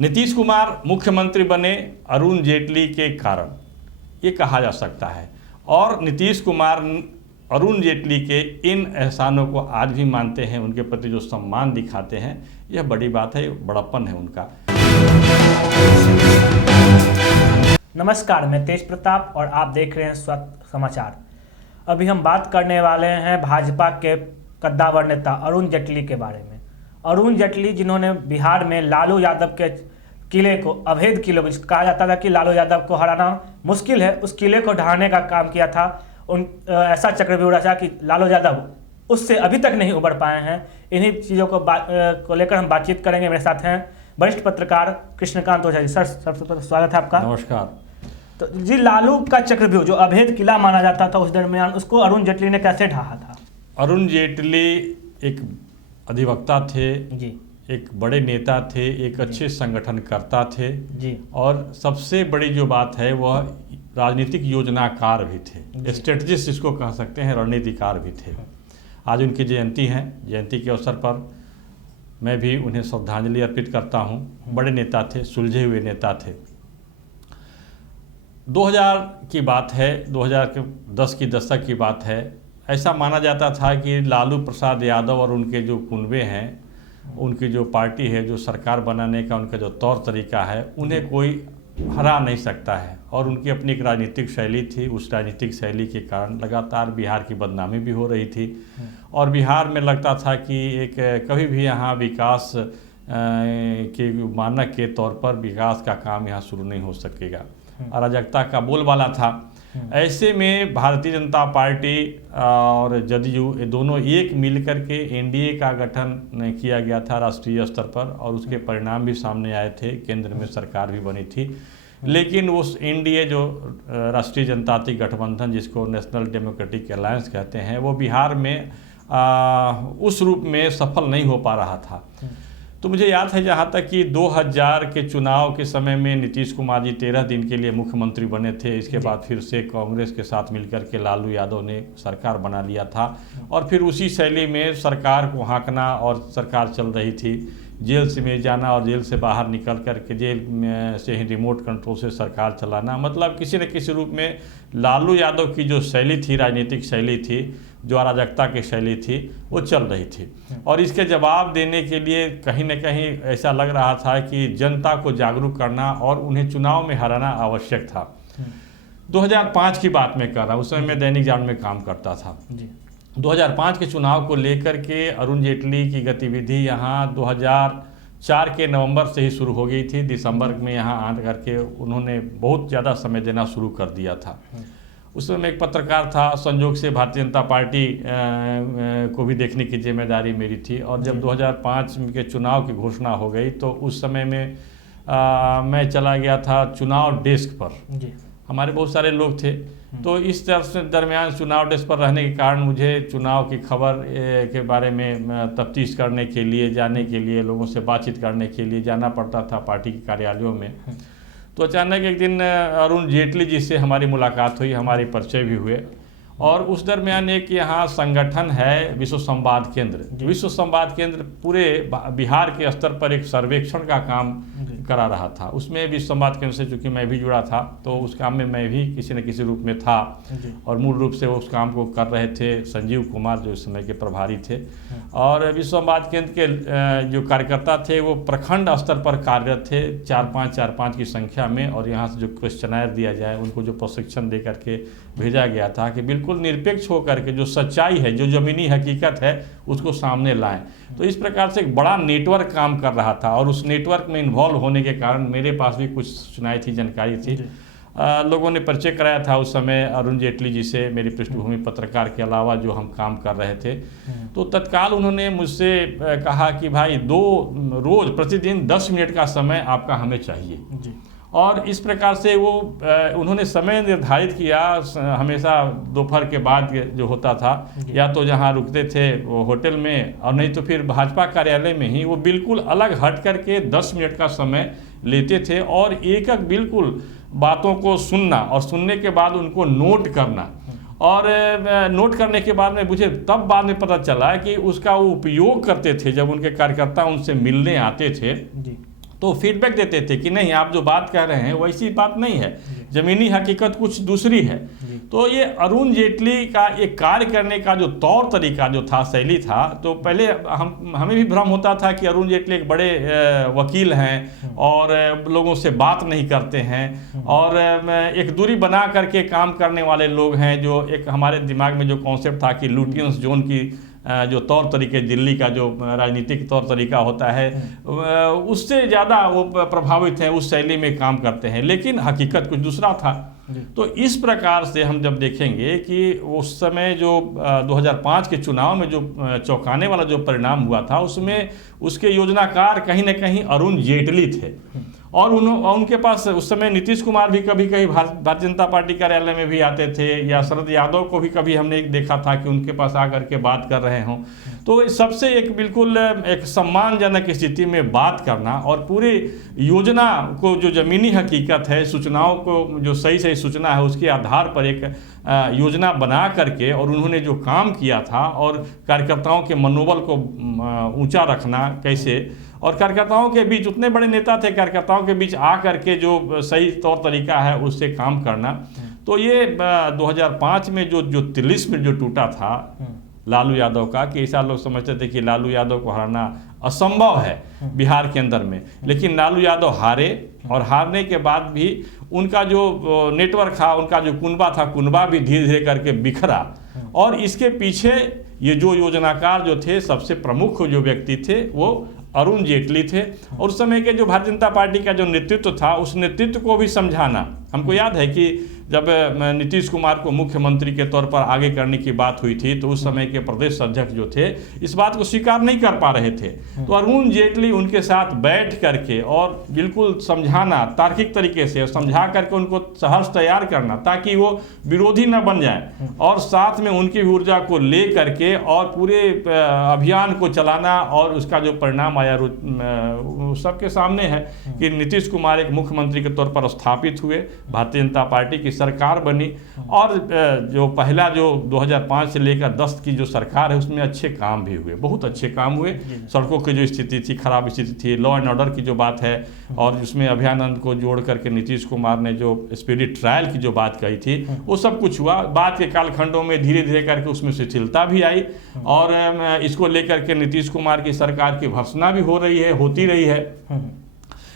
नीतीश कुमार मुख्यमंत्री बने अरुण जेटली के कारण, ये कहा जा सकता है। और नीतीश कुमार अरुण जेटली के इन एहसानों को आज भी मानते हैं, उनके प्रति जो सम्मान दिखाते हैं, यह बड़ी बात है, बड़प्पन है उनका। नमस्कार, मैं तेज प्रताप और आप देख रहे हैं स्वत समाचार। अभी हम बात करने वाले हैं भाजपा के कद्दावर नेता अरुण जेटली के बारे में। अरुण जेटली जिन्होंने बिहार में लालू यादव के किले को, अवैध किले को, कहा जाता था कि लालू यादव को हराना मुश्किल है, उस किले को ढहाने का काम किया था। ऐसा चक्रव्यूह रचा कि लालू यादव उससे अभी तक नहीं उबर पाए हैं। इन्हीं चीज़ों को लेकर हम बातचीत करेंगे। मेरे साथ हैं वरिष्ठ पत्रकार कृष्णकांत ओझा जी। सर, सबसे स्वागत है आपका। नमस्कार। तो जी, लालू का चक्रव्यूह जो अवैध किला माना जाता था उस दरमियान, उसको अरुण जेटली ने कैसे ढहा था? अरुण जेटली एक अधिवक्ता थे जी, एक बड़े नेता थे, एक अच्छे संगठनकर्ता थे जी, और सबसे बड़ी जो बात है वह राजनीतिक योजनाकार भी थे, स्ट्रेटजिस्ट जिसको कह सकते हैं, रणनीतिकार भी थे। आज उनकी जयंती है। जयंती के अवसर पर मैं भी उन्हें श्रद्धांजलि अर्पित करता हूं। बड़े नेता थे, सुलझे हुए नेता थे। 2000 की बात है, 2010 की दशक की बात है। ऐसा माना जाता था कि लालू प्रसाद यादव और उनके जो कुनबे हैं, उनकी जो पार्टी है, जो सरकार बनाने का उनका जो तौर तरीका है, उन्हें कोई हरा नहीं सकता है। और उनकी अपनी एक राजनीतिक शैली थी। उस राजनीतिक शैली के कारण लगातार बिहार की बदनामी भी हो रही थी और बिहार में लगता था कि एक कभी भी यहाँ विकास के मानक के तौर पर विकास का काम यहाँ शुरू नहीं हो सकेगा। अराजकता का बोलबाला था। ऐसे में भारतीय जनता पार्टी और जदयू, ये दोनों एक मिलकर के एनडीए का गठन किया गया था राष्ट्रीय स्तर पर और उसके परिणाम भी सामने आए थे। केंद्र में सरकार भी बनी थी, लेकिन उस एनडीए जो राष्ट्रीय जनतांत्रिक गठबंधन, जिसको नेशनल डेमोक्रेटिक अलायंस कहते हैं, वो बिहार में उस रूप में सफल नहीं हो पा रहा था। तो मुझे याद है जहाँ तक कि 2000 के चुनाव के समय में नीतीश कुमार जी 13 दिन के लिए मुख्यमंत्री बने थे। इसके बाद फिर से कांग्रेस के साथ मिलकर के लालू यादव ने सरकार बना लिया था और फिर उसी शैली में सरकार को हाँकना और सरकार चल रही थी। जेल से में जाना और जेल से बाहर निकल कर के जेल में से ही रिमोट कंट्रोल से सरकार चलाना, मतलब किसी न किसी रूप में लालू यादव की जो शैली थी, राजनीतिक शैली थी, जो अराजकता की शैली थी, वो चल रही थी। और इसके जवाब देने के लिए कहीं न कहीं ऐसा लग रहा था कि जनता को जागरूक करना और उन्हें चुनाव में हराना आवश्यक था। 2005 की बात मैं कर रहा हूँ, उस समय मैं दैनिक जागरण में काम करता था। 2005 के चुनाव को लेकर के अरुण जेटली की गतिविधि यहाँ 2004 के नवंबर से ही शुरू हो गई थी। दिसंबर में यहाँ आ करके उन्होंने बहुत ज़्यादा समय देना शुरू कर दिया था। उस समय एक पत्रकार था, संजोग से भारतीय जनता पार्टी को भी देखने की जिम्मेदारी मेरी थी। और जब 2005 के चुनाव की घोषणा हो गई तो उस समय में मैं चला गया था चुनाव डेस्क पर। हमारे बहुत सारे लोग थे, तो इस दरमियान चुनाव डेस्क पर रहने के कारण मुझे चुनाव की खबर के बारे में तफ्तीश करने के लिए, जाने के लिए, लोगों से बातचीत करने के लिए जाना पड़ता था पार्टी के कार्यालयों में। तो अचानक एक दिन अरुण जेटली जी से हमारी मुलाकात हुई, हमारे परिचय भी हुए। और उस दरमियान एक यहाँ संगठन है विश्व संवाद केंद्र। विश्व संवाद केंद्र पूरे बिहार के स्तर पर एक सर्वेक्षण का काम करा रहा था। उसमें विश्व संवाद केंद्र से चूँकि मैं भी जुड़ा था, तो उस काम में मैं भी किसी न किसी रूप में था। और मूल रूप से उस काम को कर रहे थे संजीव कुमार, जो इस समय के प्रभारी थे। और विश्व संवाद केंद्र के जो कार्यकर्ता थे वो प्रखंड स्तर पर कार्यरत थे, 4-5 की संख्या में। और यहाँ से जो क्वेश्चनायर दिया जाए, उनको जो प्रशिक्षण दे करके भेजा गया था कि बिल्कुल निरपेक्ष होकर के जो सच्चाई है, जो ज़मीनी हकीकत है, उसको सामने लाएं। तो इस प्रकार से एक बड़ा नेटवर्क काम कर रहा था और उस नेटवर्क में इन्वॉल्व होने के कारण मेरे पास भी कुछ सुनाई थी, जानकारी थी। लोगों ने परिचय कराया था उस समय अरुण जेटली जी से, मेरी पृष्ठभूमि पत्रकार के अलावा जो हम काम कर रहे थे। तो तत्काल उन्होंने मुझसे कहा कि भाई रोज़ प्रतिदिन 10 मिनट का समय आपका हमें चाहिए। और इस प्रकार से वो उन्होंने समय निर्धारित किया। हमेशा दोपहर के बाद जो होता था, या तो जहाँ रुकते थे वो होटल में, और नहीं तो फिर भाजपा कार्यालय में ही वो बिल्कुल अलग हट करके 10 मिनट का समय लेते थे और एक बिल्कुल बातों को सुनना और सुनने के बाद उनको नोट करना। और नोट करने के बाद में मुझे तब बाद में पता चला कि उसका वो उपयोग करते थे जब उनके कार्यकर्ता उनसे मिलने आते थे। तो फीडबैक देते थे कि नहीं, आप जो बात कह रहे हैं वैसी बात नहीं है, ज़मीनी हकीकत कुछ दूसरी है। तो ये अरुण जेटली का एक कार्य करने का जो तौर तरीका जो था, शैली था, तो पहले हमें भी भ्रम होता था कि अरुण जेटली एक बड़े वकील हैं और लोगों से बात नहीं करते हैं और एक दूरी बना करके काम करने वाले लोग हैं, जो एक हमारे दिमाग में जो कॉन्सेप्ट था कि लुटियंस जोन की जो तौर तरीके, दिल्ली का जो राजनीतिक तौर तरीका होता है, उससे ज़्यादा वो प्रभावित हैं, उस शैली में काम करते हैं, लेकिन हकीकत कुछ दूसरा था। तो इस प्रकार से हम जब देखेंगे कि उस समय जो 2005 के चुनाव में जो चौंकाने वाला जो परिणाम हुआ था, उसमें उसके योजनाकार कहीं ना कहीं अरुण जेटली थे और उनके पास उस समय नीतीश कुमार भी कभी कभी भारतीय जनता पार्टी कार्यालय में भी आते थे, या शरद यादव को भी कभी हमने देखा था कि उनके पास आकर के बात कर रहे हों। तो सबसे एक बिल्कुल एक सम्मानजनक स्थिति में बात करना और पूरे योजना को, जो ज़मीनी हकीकत है, सूचनाओं को जो सही सही सूचना है उसके आधार पर एक योजना बना करके और उन्होंने जो काम किया था और कार्यकर्ताओं के मनोबल को ऊंचा रखना कैसे, और कार्यकर्ताओं के बीच, उतने बड़े नेता थे, कार्यकर्ताओं के बीच आ करके जो सही तौर तरीका है उससे काम करना। तो ये 2005 में जो तिलिस्म जो टूटा था लालू यादव का, कि ऐसा लोग समझते थे कि लालू यादव को हराना असंभव है बिहार के अंदर में, लेकिन लालू यादव हारे और हारने के बाद भी उनका जो नेटवर्क था, उनका जो कुनबा भी धीरे धीरे करके बिखरा। और इसके पीछे ये जो योजनाकार जो थे, सबसे प्रमुख जो व्यक्ति थे वो अरुण जेटली थे। और उस समय के जो भारतीय जनता पार्टी का जो नेतृत्व था, उस नेतृत्व को भी समझाना, हमको याद है कि जब नीतीश कुमार को मुख्यमंत्री के तौर पर आगे करने की बात हुई थी, तो उस समय के प्रदेश अध्यक्ष जो थे इस बात को स्वीकार नहीं कर पा रहे थे। तो अरुण जेटली उनके साथ बैठ करके और बिल्कुल समझाना, तार्किक तरीके से समझा करके उनको सहर्ष तैयार करना, ताकि वो विरोधी न बन जाए, और साथ में उनकी ऊर्जा को ले करके और पूरे अभियान को चलाना। और उसका जो परिणाम आया सबके सामने है कि नीतीश कुमार एक मुख्यमंत्री के तौर पर स्थापित हुए, भारतीय जनता पार्टी की सरकार बनी, और जो पहला जो 2005 से लेकर 10 की जो सरकार है उसमें अच्छे काम भी हुए, बहुत अच्छे काम हुए। सड़कों की जो स्थिति थी, खराब स्थिति थी, लॉ एंड ऑर्डर की जो बात है, और जिसमें अभयानंद को जोड़ करके नीतीश कुमार ने जो स्पिरिट ट्रायल की जो बात कही थी, वो सब कुछ हुआ। बाद के कालखंडों में धीरे धीरे करके उसमें शिथिलता भी आई, और इसको लेकर के नीतीश कुमार की सरकार की भर्त्सना भी हो रही है, होती रही है।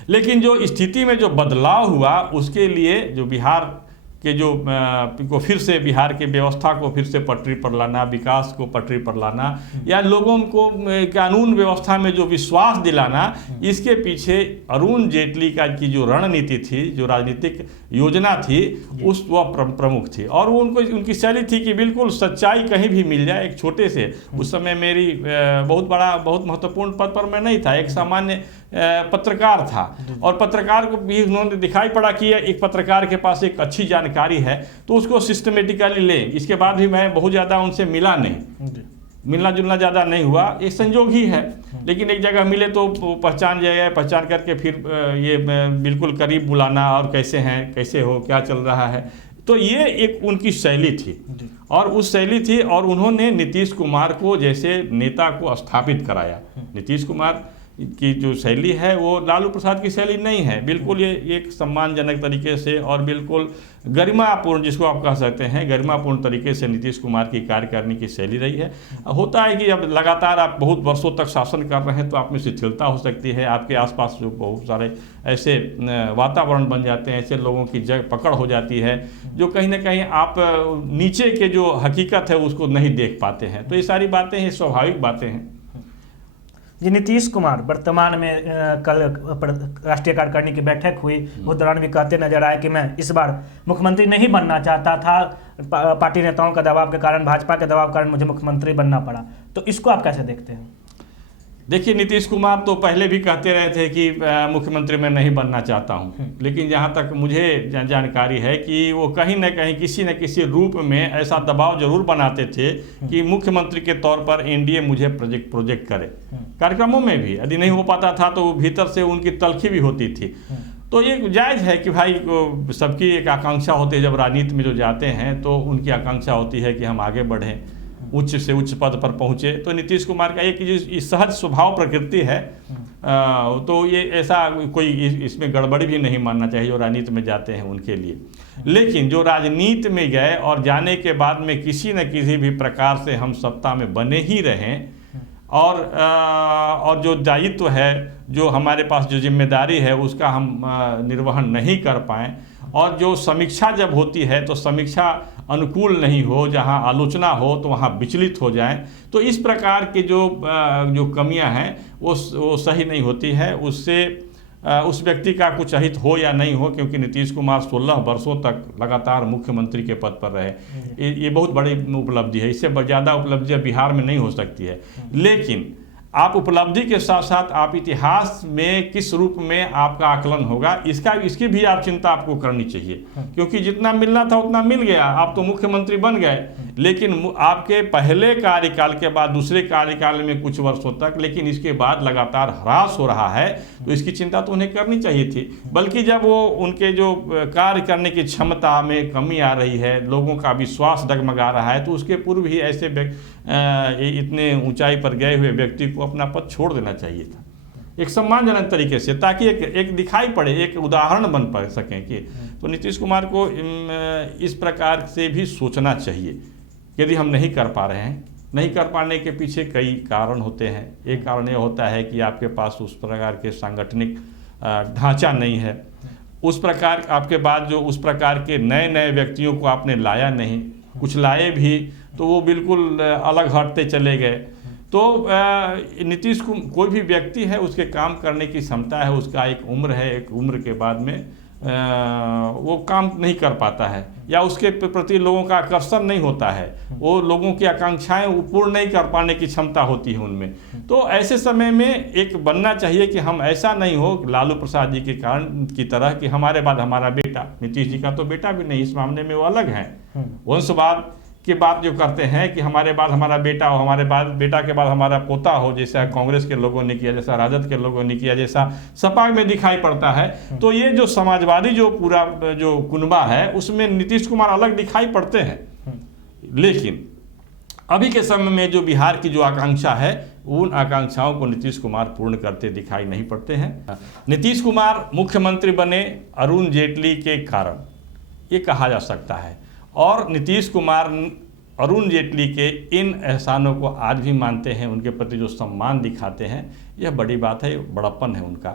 लेकिन जो स्थिति में जो बदलाव हुआ, उसके लिए जो बिहार के जो को फिर से, बिहार के व्यवस्था को फिर से पटरी पर लाना, विकास को पटरी पर लाना, या लोगों को कानून व्यवस्था में जो विश्वास दिलाना, इसके पीछे अरुण जेटली का की जो रणनीति थी, जो राजनीतिक योजना थी, वह प्रमुख थी। और वो उनकी शैली थी कि बिल्कुल सच्चाई कहीं भी मिल जाए। एक छोटे से, उस समय मेरी बहुत महत्वपूर्ण पद पर मैं नहीं था, एक सामान्य पत्रकार था, और पत्रकार को भी उन्होंने दिखाई पड़ा कि एक पत्रकार के पास एक अच्छी जानकारी है तो उसको सिस्टमेटिकली ले। इसके बाद भी मैं बहुत ज़्यादा उनसे मिला नहीं, मिलना जुलना ज़्यादा नहीं हुआ, एक संजोग ही है। लेकिन एक जगह मिले तो पहचान जाए, पहचान करके फिर ये बिल्कुल करीब बुलाना, और कैसे हैं, कैसे हो, क्या चल रहा है। तो ये एक उनकी शैली थी, और उस शैली थी, और उन्होंने नीतीश कुमार को जैसे नेता को स्थापित कराया। नीतीश कुमार की जो शैली है वो लालू प्रसाद की शैली नहीं है, बिल्कुल ये एक सम्मानजनक तरीके से और बिल्कुल गरिमापूर्ण, जिसको आप कह सकते हैं, गरिमापूर्ण तरीके से नीतीश कुमार की कार्य करने की शैली रही है। होता है कि अब लगातार आप बहुत वर्षों तक शासन कर रहे हैं तो आप में शिथिलता हो सकती है, आपके आसपास जो बहुत सारे ऐसे वातावरण बन जाते हैं, ऐसे लोगों की जगह पकड़ हो जाती है जो कहीं ना कहीं आप नीचे के जो हकीकत है उसको नहीं देख पाते हैं। तो ये सारी बातें हैं, स्वाभाविक बातें हैं। जी, नीतीश कुमार वर्तमान में कल राष्ट्रीय कार्यकारिणी की बैठक हुई, उस दौरान भी कहते नजर आए कि मैं इस बार मुख्यमंत्री नहीं बनना चाहता था, पार्टी नेताओं का दबाव के कारण, भाजपा के दबाव के कारण मुझे मुख्यमंत्री बनना पड़ा। तो इसको आप कैसे देखते हैं? देखिए, नीतीश कुमार तो पहले भी कहते रहे थे कि मुख्यमंत्री मैं नहीं बनना चाहता हूं, लेकिन जहां तक मुझे जानकारी है कि वो कहीं न कहीं किसी न किसी रूप में ऐसा दबाव जरूर बनाते थे कि मुख्यमंत्री के तौर पर एनडीए मुझे प्रोजेक्ट करे। कार्यक्रमों में भी यदि नहीं हो पाता था तो भीतर से उनकी तलखी भी होती थी। तो ये जायज़ है कि भाई सबकी एक आकांक्षा होती है, जब राजनीति में जो जाते हैं तो उनकी आकांक्षा होती है कि हम आगे बढ़ें, उच्च से उच्च पद पर पहुंचे। तो नीतीश कुमार का एक जो सहज स्वभाव प्रकृति है तो ये ऐसा कोई इसमें गड़बड़ी भी नहीं मानना चाहिए जो राजनीति में जाते हैं उनके लिए। लेकिन जो राजनीति में गए और जाने के बाद में किसी न किसी भी प्रकार से हम सत्ता में बने ही रहें और जो दायित्व है, जो हमारे पास जो जिम्मेदारी है उसका हम निर्वहन नहीं कर पाएँ, और जो समीक्षा जब होती है तो समीक्षा अनुकूल नहीं हो, जहां आलोचना हो तो वहां विचलित हो जाएं, तो इस प्रकार की जो कमियां हैं वो सही नहीं होती है। उससे उस व्यक्ति का कुछ अहित हो या नहीं हो, क्योंकि नीतीश कुमार 16 वर्षों तक लगातार मुख्यमंत्री के पद पर रहे, ये बहुत बड़ी उपलब्धि है। इससे ज़्यादा उपलब्धियाँ बिहार में नहीं हो सकती है। लेकिन आप उपलब्धि के साथ साथ आप इतिहास में किस रूप में आपका आकलन होगा, इसकी भी आप चिंता आपको करनी चाहिए, क्योंकि जितना मिलना था उतना मिल गया, आप तो मुख्यमंत्री बन गए, लेकिन आपके पहले कार्यकाल के बाद दूसरे कार्यकाल में कुछ वर्षों तक, लेकिन इसके बाद लगातार ह्रास हो रहा है, तो इसकी चिंता तो उन्हें करनी चाहिए थी। बल्कि जब वो उनके जो कार्य करने की क्षमता में कमी आ रही है, लोगों का विश्वास डगमगा रहा है, तो उसके पूर्व ही ऐसे इतने ऊंचाई पर गए हुए व्यक्ति को अपना पद छोड़ देना चाहिए था, एक सम्मानजनक तरीके से, ताकि एक दिखाई पड़े, एक उदाहरण बन पा सकें कि तो नीतीश कुमार को इस प्रकार से भी सोचना चाहिए। यदि हम नहीं कर पा रहे हैं, नहीं कर पाने के पीछे कई कारण होते हैं। एक कारण यह होता है कि आपके पास उस प्रकार के सांगठनिक ढांचा नहीं है, उस प्रकार आपके बाद जो उस प्रकार के नए नए व्यक्तियों को आपने लाया नहीं, कुछ लाए भी तो वो बिल्कुल अलग हटते चले गए। तो नीतीश को कोई भी व्यक्ति है, उसके काम करने की क्षमता है, उसका एक उम्र है, एक उम्र के बाद में वो काम नहीं कर पाता है, या उसके प्रति लोगों का आकर्षण नहीं होता है, वो लोगों की आकांक्षाएं पूर्ण नहीं कर पाने की क्षमता होती है उनमें। तो ऐसे समय में एक बनना चाहिए कि हम ऐसा नहीं हो लालू प्रसाद जी के कारण की तरह कि हमारे बाद हमारा बेटा, नीतीश जी का तो बेटा भी नहीं, इस मामले में वो अलग हैं, वंशवाद की बात जो करते हैं कि हमारे बाद हमारा बेटा हो, हमारे बाद बेटा के बाद हमारा पोता हो, जैसा कांग्रेस के लोगों ने किया, जैसा राजद के लोगों ने किया, जैसा सपा में दिखाई पड़ता है। तो ये जो समाजवादी जो पूरा जो कुनबा है उसमें नीतीश कुमार अलग दिखाई पड़ते हैं। लेकिन अभी के समय में जो बिहार की जो आकांक्षा है, उन आकांक्षाओं को नीतीश कुमार पूर्ण करते दिखाई नहीं पड़ते हैं। नीतीश कुमार मुख्यमंत्री बने अरुण जेटली के कारण, ये कहा जा सकता है, और नीतीश कुमार अरुण जेटली के इन एहसानों को आज भी मानते हैं, उनके प्रति जो सम्मान दिखाते हैं, यह बड़ी बात है, बड़प्पन है उनका।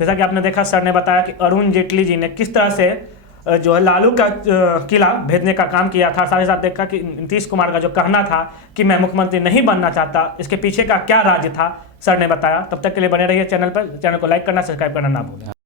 जैसा कि आपने देखा, सर ने बताया कि अरुण जेटली जी ने किस तरह से जो है लालू का किला भेजने का काम किया था। साथ ही साथ देखा कि नीतीश कुमार का जो कहना था कि मैं मुख्यमंत्री नहीं बनना चाहता, इसके पीछे का क्या राज था, सर ने बताया। तब तक के लिए बने रहिए चैनल पर। चैनल को लाइक करना, सब्सक्राइब करना ना भूलें।